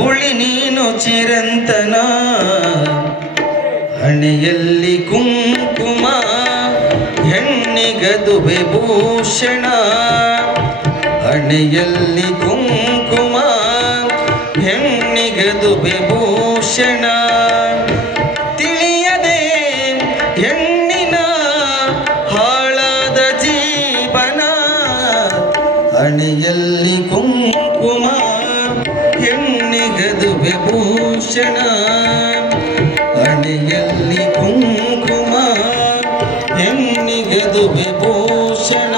ಉಳಿ ನೀನು ಚಿರಂತನ ಹಣೆಯಲ್ಲಿ ಕುಂಕುಮ ಹೆಣ್ಣಿಗದುವೆ ಭೂಷಣ ಹಣೆಯಲ್ಲಿ ಕುಂಕುಮ ಹೆಣ್ಣಿಗದುವೆ ಭೂಷಣ ತಿಳಿಯದೆ ಹೆಣ್ಣಿನ ಹಾಳಾದ ಜೀವನ ಹಣೆಯಲ್ಲಿ ಕುಂಕುಮ ಹೆಣ್ಣಿಗದುವೆ ಭೂಷಣ ಹಣೆಯಲ್ಲಿ ಕುಂಕುಮ ಹೆಣ್ಣಿಗದುವೆ ಭೂಷಣ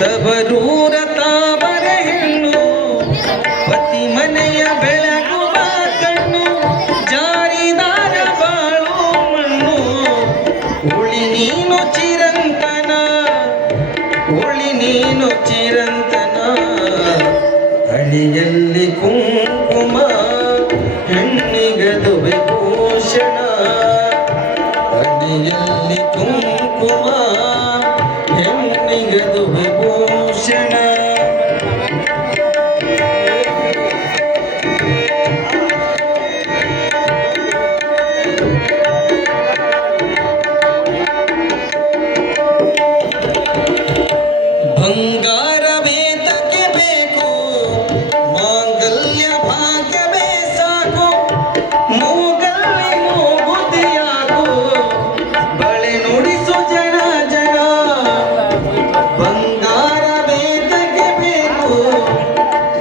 ತವರೂರ ತಾವರ ಹೆಣ್ಣು ಪತಿ ಮನೆಯ ಬೆಳಗುವ ಕಣ್ಣು ಜಾರಿದಾರ ಬಾಳು ಮಣ್ಣು ಉಳಿ ನೀನು ಚಿರಂತನ ಉಳಿ ನೀನು ಚಿರಂತನ ಹಣೆಯಲ್ಲಿ ಕುಂಕುಮ ಹೆಣ್ಣಿಗದುವೆ ಭೂಷಣ ಹಣೆಯಲ್ಲಿ ಕುಂಕುಮ ಹೆಣ್ಣಿಗದುವೆ ಭೂಷಣ ಬಂಗಾರ ವೇದಕ್ಕೆ ಬೇಕು ಮಾಂಗಲ್ಯ ಭಾಗ್ಯವೇ ಸಾಕು ಮೂಗಲ್ಲಿ ಮೂಗುತಿಯಾಗು ಬಳೆ ನುಡಿಸು ಜನ ಜನ ಬಂಗಾರ ವೇದಕ್ಕೆ ಬೇಕು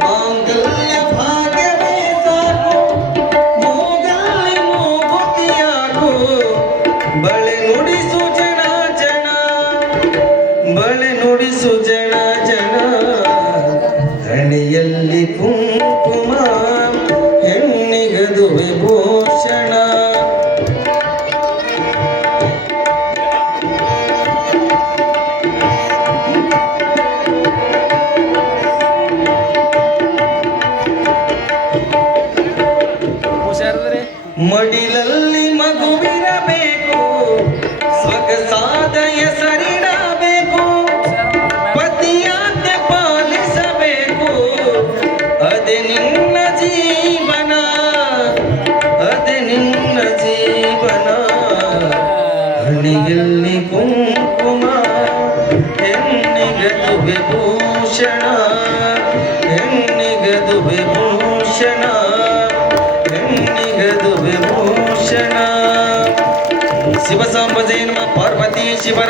ಮಾಂಗಲ್ಯ ಭಾಗ್ಯವೇ ಸಾಕು ಮೂಗಲ್ಲಿ ಮೂಗುತಿಯಾಗು ಬಳೆ ನುಡಿಸು ಜನ ಜನ ಬಳೆ ನುಡಿಸು ಜನ ಜನ ಹಣೆಯಲ್ಲಿ ಕುಂಕುಮ ಹೆಣ್ಣಿಗದುವೆ ಭೂಷಣ ಮಡಿಲಲ್ಲಿ ಮಗುವಿರಬೇಕು ಸೊಗಸಾದ ಹೆಸರಿಡಬೇಕು ಪತಿಯಾಜ್ಞೆ ಪಾಲಿಸಬೇಕು ಅದೇ ನಿನ್ನ ಜೀವನ ಅದೇ ನಿನ್ನ ಜೀವನ ಹಣೆಯಲ್ಲಿ ಕುಂಕುಮ ಹೆಣ್ಣಿಗದುವೆ ಭೂಷಣ ಹೆಣ್ಣಿಗದುವೆ ಭೂಷಣ ಹೆಣ್ಣಿಗದುವೆ ಭೂಷಣ ಶಿವ ಸಾಂಬ ಜೈ ನಮಃ ಪಾರ್ವತಿ ಶಿವರ